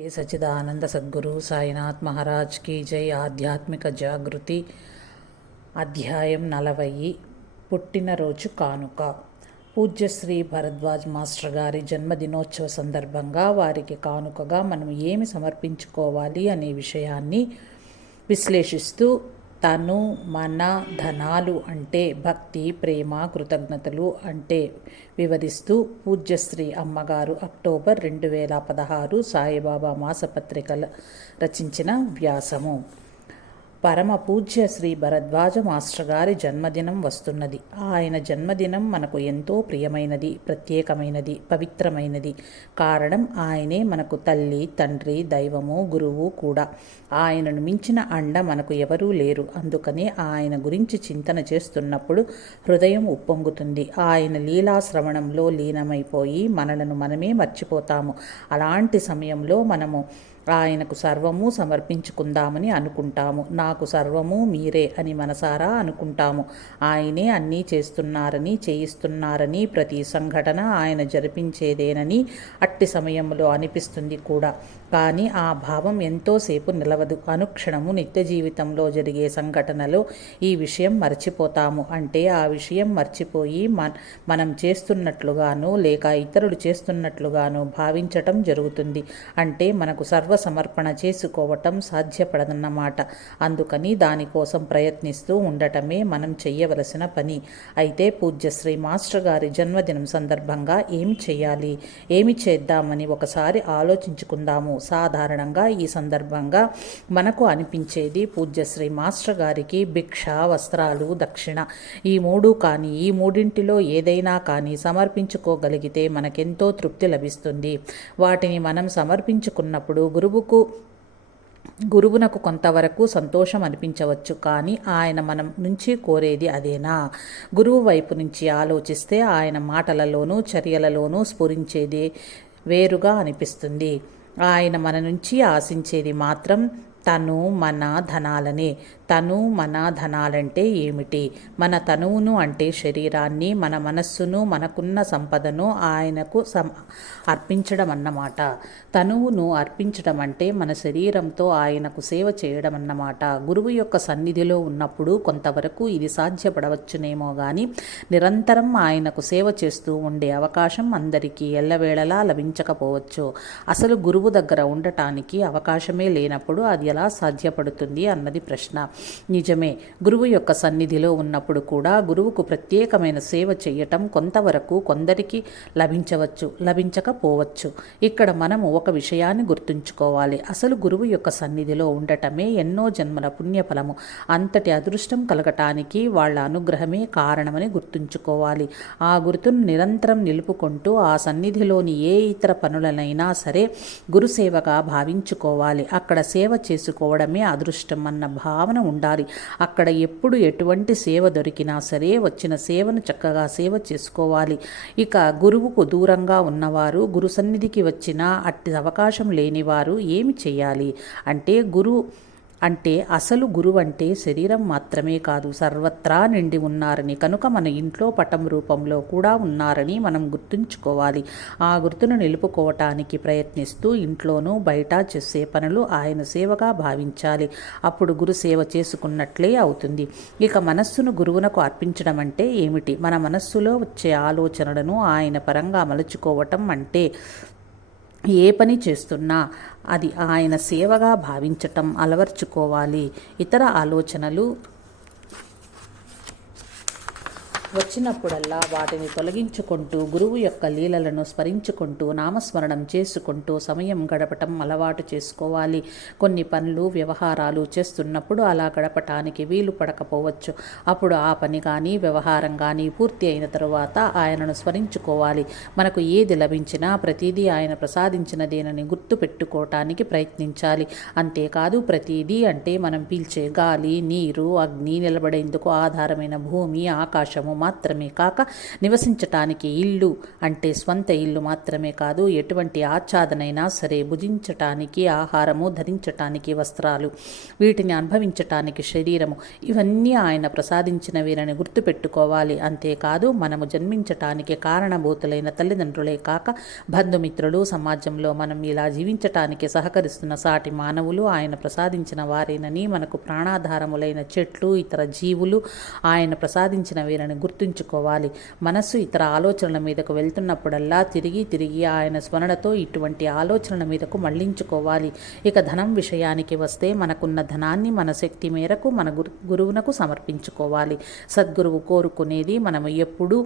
ఏ సచిదానంద సద్గురు సాయినాథ్ మహారాజ్ కీ జై. ఆధ్యాత్మిక జాగృతి. అధ్యాయం నలభై పుట్టినరోజు కానుక. పూజ్యశ్రీ భరద్వాజ్ మాస్టర్ గారి జన్మదినోత్సవ సందర్భంగా వారికి కానుకగా మనం ఏమి సమర్పించుకోవాలి అనే విషయాన్ని విశ్లేషిస్తూ తను మన ధనాలు అంటే భక్తి ప్రేమ కృతజ్ఞతలు అంటే వివరిస్తూ పూజ్యశ్రీ అమ్మగారు అక్టోబర్ రెండు వేల పదహారు సాయిబాబా మాసపత్రికల రచించిన వ్యాసము. పరమ పూజ్య శ్రీ భరద్వాజ మాస్టర్ గారి జన్మదినం వస్తున్నది. ఆయన జన్మదినం మనకు ఎంతో ప్రియమైనది ప్రత్యేకమైనది పవిత్రమైనది. కారణం ఆయనే మనకు తల్లి తండ్రి దైవము గురువు కూడా. ఆయనను మించిన అండ మనకు ఎవరూ లేరు. అందుకనే ఆయన గురించి చింతన చేస్తున్నప్పుడు హృదయం ఉప్పొంగుతుంది. ఆయన లీలా శ్రవణంలో లీనమైపోయి మనలను మనమే మర్చిపోతాము. అలాంటి సమయంలో మనము ఆయనకు సర్వము సమర్పించుకుందామని అనుకుంటాము. నాకు సర్వము మీరే అని మనసారా అనుకుంటాము. ఆయనే అన్నీ చేస్తున్నారని చేయిస్తున్నారని ప్రతి సంఘటన ఆయన జరిపించేదేనని అట్టి సమయంలో అనిపిస్తుంది కూడా. కానీ ఆ భావం ఎంతోసేపు నిలవదు. అనుక్షణము నిత్య జీవితంలో జరిగే సంఘటనలో ఈ విషయం మర్చిపోతాము. అంటే ఆ విషయం మర్చిపోయి మనం చేస్తున్నట్లుగాను లేక ఇతరులు చేస్తున్నట్లుగాను భావించటం జరుగుతుంది. అంటే మనకు సర్వ సమర్పణ చేసుకోవటం సాధ్యపడదన్నమాట. అందుకని దానికోసం ప్రయత్నిస్తూ ఉండటమే మనం చేయవలసిన పని. అయితే పూజ్యశ్రీ మాస్టర్ గారి జన్మదినం సందర్భంగా ఏమి చేయాలి ఏమి చేద్దామని ఒకసారి ఆలోచించుకుందాము. సాధారణంగా ఈ సందర్భంగా మనకు అనిపించేది పూజ్యశ్రీ మాస్టర్ గారికి భిక్ష వస్త్రాలు దక్షిణ. ఈ మూడు కానీ ఈ మూడింటిలో ఏదైనా కానీ సమర్పించుకోగలిగితే మనకెంతో తృప్తి లభిస్తుంది. వాటిని మనం సమర్పించుకున్నప్పుడు గురువుకు గురువునకు కొంతవరకు సంతోషం అనిపించవచ్చు. కానీ ఆయన మనం నుంచి కోరేది అదేనా? గురువు వైపు నుంచి ఆలోచిస్తే ఆయన మాటలలోనూ చర్యలలోనూ స్ఫురించేది వేరుగా అనిపిస్తుంది. ఆయన మన నుంచి ఆశించేది మాత్రం తను మన ధనాలనే. తను మన ధనాలంటే ఏమిటి? మన తనువును అంటే శరీరాన్ని మన మనస్సును మనకున్న సంపదను ఆయనకు సమ అర్పించడం అన్నమాట తనువును అర్పించడం అంటే మన శరీరంతో ఆయనకు సేవ చేయడం అన్నమాట గురువు యొక్క సన్నిధిలో ఉన్నప్పుడు కొంతవరకు ఇది సాధ్యపడవచ్చునేమో కానీ నిరంతరం ఆయనకు సేవ చేస్తూ ఉండే అవకాశం అందరికీ ఎల్లవేళలా లభించకపోవచ్చు. అసలు గురువు దగ్గర ఉండటానికి అవకాశమే లేనప్పుడు అది ఎలా సాధ్యపడుతుంది అన్నది ప్రశ్న. నిజమే గురువు యొక్క సన్నిధిలో ఉన్నప్పుడు కూడా గురువుకు ప్రత్యేకమైన సేవ చేయటం కొంతవరకు కొందరికి లభించవచ్చు లభించకపోవచ్చు. ఇక్కడ మనము ఒక విషయాన్ని గుర్తుంచుకోవాలి. అసలు గురువు యొక్క సన్నిధిలో ఉండటమే ఎన్నో జన్మల పుణ్యఫలము. అంతటి అదృష్టం కలగటానికి వాళ్ళ అనుగ్రహమే కారణమని గుర్తుంచుకోవాలి. ఆ గుర్తును నిరంతరం నిలుపుకుంటూ ఆ సన్నిధిలోని ఏ ఇతర పనులనైనా సరే గురుసేవగా భావించుకోవాలి. అక్కడ సేవ చేసుకోవడమే అదృష్టం అన్న భావన ఉండాలి. అక్కడ ఎప్పుడు ఎటువంటి సేవ దొరికినా సరే వచ్చిన సేవను చక్కగా సేవ చేసుకోవాలి. ఇక గురువుకు దూరంగా ఉన్నవారు గురు సన్నిధికి వచ్చిన అట్టి అవకాశం లేనివారు ఏమి చేయాలి? అంటే గురు అంటే అసలు గురువంటే శరీరం మాత్రమే కాదు సర్వత్రా నిండి ఉన్నారని కనుక మన ఇంట్లో పటం రూపంలో కూడా ఉన్నారని మనం గుర్తుంచుకోవాలి. ఆ గుర్తును నిలుపుకోవటానికి ప్రయత్నిస్తూ ఇంట్లోనూ బయట చేసే పనులు ఆయన సేవగా భావించాలి. అప్పుడు గురు సేవ చేసుకున్నట్లే అవుతుంది. ఇక మనస్సును గురువునకు అర్పించడం అంటే ఏమిటి? మన మనస్సులో వచ్చే ఆలోచనలను ఆయన పరంగా మలుచుకోవటం అంటే ఏ పని చేస్తున్నా అది ఆయన సేవగా భావించటం అలవర్చుకోవాలి. ఇతర ఆలోచనలు వచ్చినప్పుడల్లా వాటిని తొలగించుకుంటూ గురువు యొక్క లీలలను స్మరించుకుంటూ నామస్మరణం చేసుకుంటూ సమయం గడపటం అలవాటు చేసుకోవాలి. కొన్ని పనులు వ్యవహారాలు చేస్తున్నప్పుడు అలా గడపటానికి వీలు పడకపోవచ్చు. అప్పుడు ఆ పని కానీ వ్యవహారం కానీ పూర్తి అయిన తరువాత ఆయనను స్మరించుకోవాలి. మనకు ఏది లభించినా ప్రతిదీ ఆయన ప్రసాదించినదేనని గుర్తు పెట్టుకోవటానికి ప్రయత్నించాలి. అంతేకాదు ప్రతిదీ అంటే మనం పీల్చే గాలి నీరు అగ్ని నిలబడేందుకు ఆధారమైన భూమి ఆకాశము మాత్రమే కాక నివసించటానికి ఇల్లు అంటే స్వంత ఇల్లు మాత్రమే కాదు ఎటువంటి ఆచ్ఛాదనైనా సరే భుజించటానికి ఆహారము ధరించటానికి వస్త్రాలు వీటిని అనుభవించటానికి శరీరము ఇవన్నీ ఆయన ప్రసాదించిన వీరని గుర్తుపెట్టుకోవాలి. అంతేకాదు మనము జన్మించటానికి కారణభూతులైన తల్లిదండ్రులే కాక బంధుమిత్రులు సమాజంలో మనం ఇలా జీవించటానికి సహకరిస్తున్న సాటి మానవులు ఆయన ప్రసాదించిన వారేనని మనకు ప్రాణాధారములైన చెట్లు ఇతర జీవులు ఆయన ప్రసాదించిన వీరని గుర్తుంచుకోవాలి. మనస్సు ఇతర ఆలోచనల మీదకు వెళ్తున్నప్పుడల్లా తిరిగి తిరిగి ఆయన స్మరణతో ఇటువంటి ఆలోచనల మీదకు మళ్ళించుకోవాలి. ఇక ధనం విషయానికి వస్తే మనకున్న ధనాన్ని మన శక్తి మేరకు మన గురు గురువునకు సమర్పించుకోవాలి. సద్గురువు కోరుకునేది మనము ఎప్పుడూ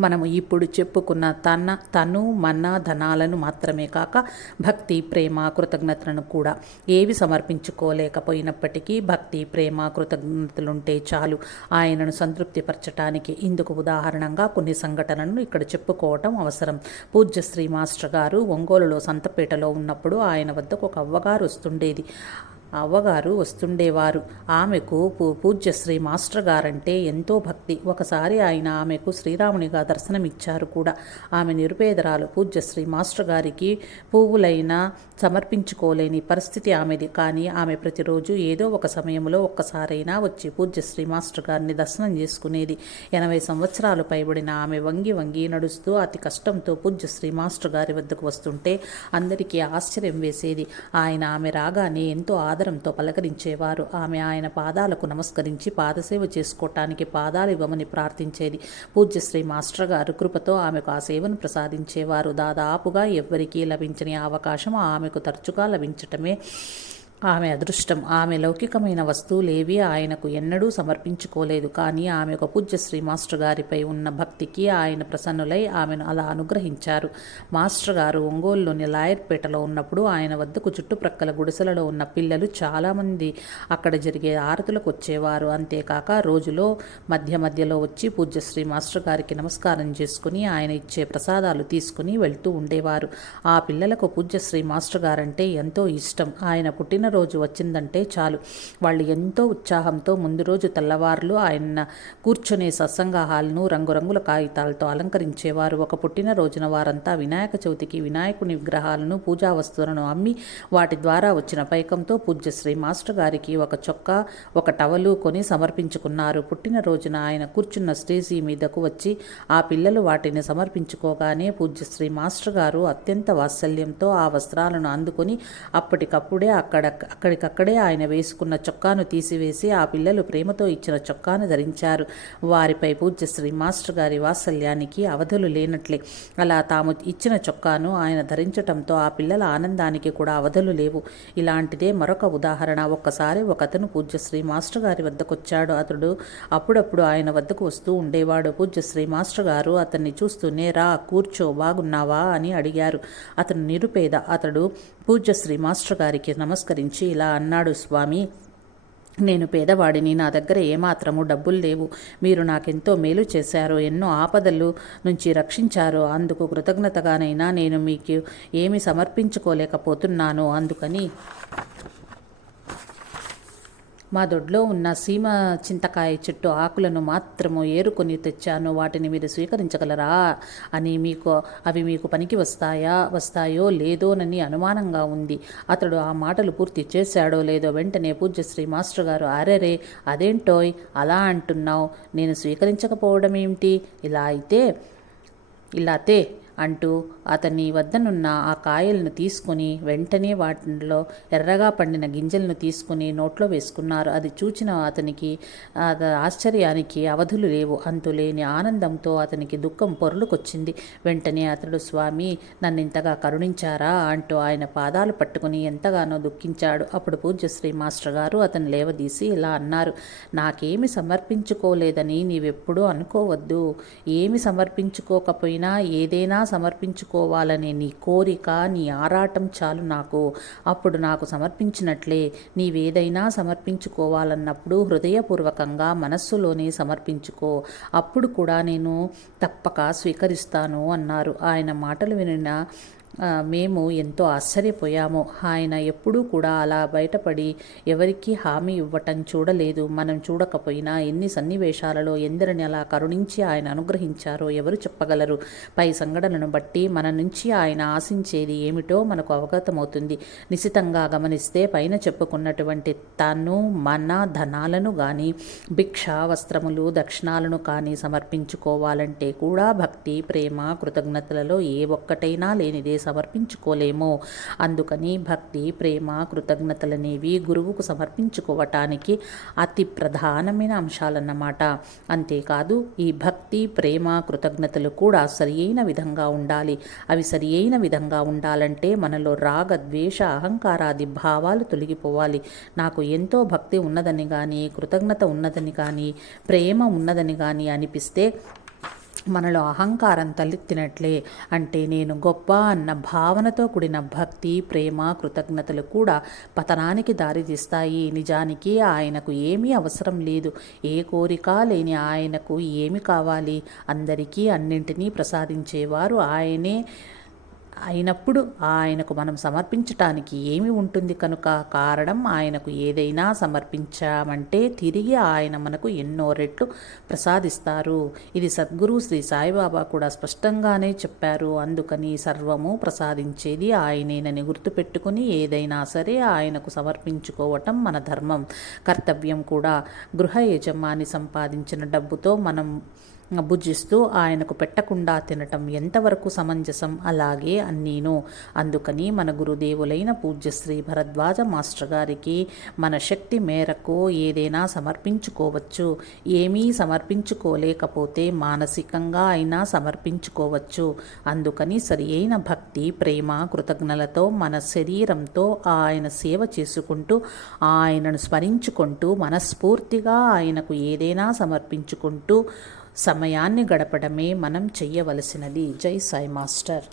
మనము ఇప్పుడు చెప్పుకున్న తన తను మన ధనాలను మాత్రమే కాక భక్తి ప్రేమ కృతజ్ఞతలను కూడా ఏవి సమర్పించుకోలేకపోయినప్పటికీ భక్తి ప్రేమ కృతజ్ఞతలుంటే చాలు. ఆయనను సంతృప్తిపరచటానికి ఇందుకు ఉదాహరణగా కొన్ని సంఘటనలను ఇక్కడ చెప్పుకోవటం అవసరం. పూజ్య శ్రీ మాస్టర్ గారు ఒంగోలులో సంతపేటలో ఉన్నప్పుడు ఆయన వద్దకు ఒక అవ్వగారు వస్తుండేది. అవ్వగారు వస్తుండేవారు. ఆమెకు పూ- మాస్టర్ గారంటే ఎంతో భక్తి. ఒకసారి ఆయన ఆమెకు శ్రీరామునిగా దర్శనమిచ్చారు కూడా. ఆమె నిరుపేదరాలు పూజ్యశ్రీ మాస్టర్ గారికి పువ్వులైనా సమర్పించుకోలేని పరిస్థితి ఆమెది. కానీ ఆమె ప్రతిరోజు ఏదో ఒక సమయంలో ఒక్కసారైనా వచ్చి పూజ్యశ్రీ మాస్టర్ గారిని దర్శనం చేసుకునేది. ఎనభై సంవత్సరాలు పైబడిన ఆమె వంగి వంగి నడుస్తూ అతి కష్టంతో పూజ్యశ్రీ మాస్టర్ గారి వద్దకు వస్తుంటే అందరికీ ఆశ్చర్యం వేసేది. ఆయన ఆమె రాగానే ఎంతో ఆదరంతో పలకరించేవారు. ఆమె ఆయన పాదాలకు నమస్కరించి పాదసేవ చేసుకోవటానికి పాదాలు ఇవ్వమని ప్రార్థించేది. పూజ్యశ్రీ మాస్టర్ గారు కృపతో ఆమెకు ఆ సేవను ప్రసాదించేవారు. దాదాపుగా ఎవ్వరికీ లభించని అవకాశం ఆమెకు తరచుగా లభించటమే ఆమె అదృష్టం. ఆమె లౌకికమైన వస్తువులేవి ఆయనకు ఎన్నడూ సమర్పించుకోలేదు. కానీ ఆమె ఒక పూజ్య శ్రీ మాస్టర్ గారిపై ఉన్న భక్తికి ఆయన ప్రసన్నులై ఆమెను అలా అనుగ్రహించారు. మాస్టర్ గారు ఒంగోలులోని లాయర్పేటలో ఉన్నప్పుడు ఆయన వద్దకు చుట్టుప్రక్కల గుడిసెలలో ఉన్న పిల్లలు చాలామంది అక్కడ జరిగే ఆరతులకు వచ్చేవారు. అంతేకాక రోజులో మధ్య మధ్యలో వచ్చి పూజ్య శ్రీ మాస్టర్ గారికి నమస్కారం చేసుకుని ఆయన ఇచ్చే ప్రసాదాలు తీసుకుని వెళ్తూ ఉండేవారు. ఆ పిల్లలకు పూజ్య శ్రీ మాస్టర్ గారంటే ఎంతో ఇష్టం. ఆయన పుట్టిన పుట్టినరోజు వచ్చిందంటే చాలు. వాళ్ళు ఎంతో ఉత్సాహంతో ముందు రోజు తెల్లవారులు ఆయన కూర్చునే సత్సంగ హాల్ను రంగురంగుల కాగితాలతో అలంకరించేవారు. ఒక పుట్టినరోజున వారంతా వినాయక చవితికి వినాయకుని విగ్రహాలను పూజా వస్తువులను అమ్మి వాటి ద్వారా వచ్చిన పైకంతో పూజ్యశ్రీ మాస్టర్ గారికి ఒక చొక్కా ఒక టవలు కొని సమర్పించుకున్నారు. పుట్టినరోజున ఆయన కూర్చున్న స్టేజీ మీదకు వచ్చి ఆ పిల్లలు వాటిని సమర్పించుకోగానే పూజ్యశ్రీ మాస్టర్ గారు అత్యంత వాత్సల్యంతో ఆ వస్త్రాలను అందుకొని అప్పటికప్పుడే అక్కడ అక్కడికక్కడే ఆయన వేసుకున్న చొక్కాను తీసివేసి ఆ పిల్లలు ప్రేమతో ఇచ్చిన చొక్కాను ధరించారు. వారిపై పూజ్య శ్రీ మాస్టర్ గారి వాత్సల్యానికి అవధులు లేనట్లే. అలా తాము ఇచ్చిన చొక్కాను ఆయన ధరించటంతో ఆ పిల్లల ఆనందానికి కూడా అవధులు లేవు. ఇలాంటిదే మరొక ఉదాహరణ. ఒక్కసారి ఒకతను పూజ్యశ్రీ మాస్టర్ గారి వద్దకొచ్చాడు. అతడు అప్పుడప్పుడు ఆయన వద్దకు వస్తూ ఉండేవాడు. పూజ్యశ్రీ మాస్టర్ గారు అతన్ని చూస్తూనే రా కూర్చో బాగున్నావా? అని అడిగారు. అతను నిరుపేద. అతడు పూజ్యశ్రీ మాస్టర్ గారికి నమస్కరించి ఇలా అన్నాడు స్వామి నేను పేదవాడిని. నా దగ్గర ఏమాత్రము డబ్బులు లేవు. మీరు నాకెంతో మేలు చేశారు ఎన్నో ఆపదలు నుంచి రక్షించారు అందుకు కృతజ్ఞతగానైనా నేను మీకు ఏమి సమర్పించుకోలేకపోతున్నాను. అందుకని మా దొడ్లో ఉన్న సీమ చింతకాయ చెట్టు ఆకులను మాత్రము ఏరుకొని తెచ్చాను. వాటిని మీరు స్వీకరించగలరా? అని మీకు అవి మీకు పనికి వస్తాయా? వస్తాయో లేదోనని అనుమానంగా ఉంది. అతడు ఆ మాటలు పూర్తి చేశాడో లేదో వెంటనే పూజ్యశ్రీ మాస్టర్ గారు అరెరే అదేంటోయ్? అలా అంటున్నావు. నేను స్వీకరించకపోవడం ఏమిటి ఇలా అయితే ఇలాతే అంటూ అతని వద్దనున్న ఆ కాయలను తీసుకుని వెంటనే వాటిలో ఎర్రగా పండిన గింజలను తీసుకుని నోట్లో వేసుకున్నారు. అది చూచిన అతనికి ఆశ్చర్యానికి అవధులు లేవు. అంతులేని ఆనందంతో అతనికి దుఃఖం పొరులుకొచ్చింది. వెంటనే అతడు స్వామి నన్ను ఇంతగా కరుణించారా? అంటూ ఆయన పాదాలు పట్టుకుని ఎంతగానో దుఃఖించాడు. అప్పుడు పూజ్యశ్రీ మాస్టర్ గారు అతను లేవదీసి ఇలా అన్నారు నాకేమి సమర్పించుకోలేదని నీవెప్పుడూ అనుకోవద్దు. ఏమి సమర్పించుకోకపోయినా ఏదైనా సమర్పించుకోవాలనే నీ కోరిక నీ ఆరాటం చాలు నాకు. అప్పుడు నాకు సమర్పించినట్లే. నీవేదైనా సమర్పించుకోవాలన్నప్పుడు హృదయపూర్వకంగా మనస్సులోనే సమర్పించుకో. అప్పుడు కూడా నేను తప్పక స్వీకరిస్తాను అన్నారు. ఆయన మాటలు వినిన మేము ఎంతో ఆశ్చర్యపోయాము. ఆయన ఎప్పుడూ కూడా అలా బయటపడి ఎవరికీ హామీ ఇవ్వటం చూడలేదు. మనం చూడకపోయినా ఎన్ని సన్నివేశాలలో ఎందరిని అలా కరుణించి ఆయన అనుగ్రహించారో ఎవరు చెప్పగలరు? పై సంఘటనను బట్టి మన నుంచి ఆయన ఆశించేది ఏమిటో మనకు అవగతమవుతుంది. నిశితంగా గమనిస్తే పైన చెప్పుకున్నటువంటి తను మన ధనాలను కానీ భిక్ష వస్త్రములు దక్షిణాలను కానీ సమర్పించుకోవాలంటే కూడా భక్తి ప్రేమ కృతజ్ఞతలలో ఏ ఒక్కటైనా లేనిదే సమర్పించుకోలేము. అందుకని భక్తి ప్రేమ కృతజ్ఞతలనేవి గురువుకు సమర్పించుకోవటానికి అతి ప్రధానమైన అంశాలన్నమాట. అంతేకాదు ఈ భక్తి ప్రేమ కృతజ్ఞతలు కూడా సరి అయిన విధంగా ఉండాలి. అవి సరి అయిన విధంగా ఉండాలంటే మనలో రాగ ద్వేష అహంకారాది భావాలు తొలగిపోవాలి. నాకు ఎంతో భక్తి ఉన్నదని కానీ కృతజ్ఞత ఉన్నదని కానీ ప్రేమ ఉన్నదని కానీ అనిపిస్తే మనలో అహంకారం తలెత్తినట్లే అంటే నేను గొప్ప అన్న భావనతో కూడిన భక్తి ప్రేమ కృతజ్ఞతలు కూడా పతనానికి దారితీస్తాయి. నిజానికి ఆయనకు ఏమీ అవసరం లేదు. ఏ కోరిక లేని ఆయనకు ఏమి కావాలి? అందరికీ అన్నింటినీ ప్రసాదించేవారు ఆయనే. అయినప్పుడు ఆయనకు మనం సమర్పించటానికి ఏమి ఉంటుంది కనుక కారణం ఆయనకు ఏదైనా సమర్పించామంటే తిరిగి ఆయన మనకు ఎన్నో రెట్లు ప్రసాదిస్తారు. ఇది సద్గురు శ్రీ సాయిబాబా కూడా స్పష్టంగానే చెప్పారు. అందుకని సర్వము ప్రసాదించేది ఆయనేనని గుర్తుపెట్టుకుని ఏదైనా సరే ఆయనకు సమర్పించుకోవటం మన ధర్మం. కర్తవ్యం కూడా గృహ యజమాని సంపాదించిన డబ్బుతో మనం భుజిస్తూ ఆయనకు పెట్టకుండా తినటం ఎంతవరకు సమంజసం? అలాగే అన్నీను. అందుకని మన గురుదేవులైన పూజ్యశ్రీ భరద్వాజ మాస్టర్ గారికి మన శక్తి మేరకు ఏదైనా సమర్పించుకోవచ్చు. ఏమీ సమర్పించుకోలేకపోతే మానసికంగా అయినా సమర్పించుకోవచ్చు. అందుకని సరి అయిన భక్తి ప్రేమ కృతజ్ఞలతో మన శరీరంతో ఆయన సేవ చేసుకుంటూ ఆయనను స్మరించుకుంటూ మనస్ఫూర్తిగా ఆయనకు ఏదైనా సమర్పించుకుంటూ సమయాన్ని గడపడమే మనం చెయ్యవలసినది. జై సాయి మాస్టర్.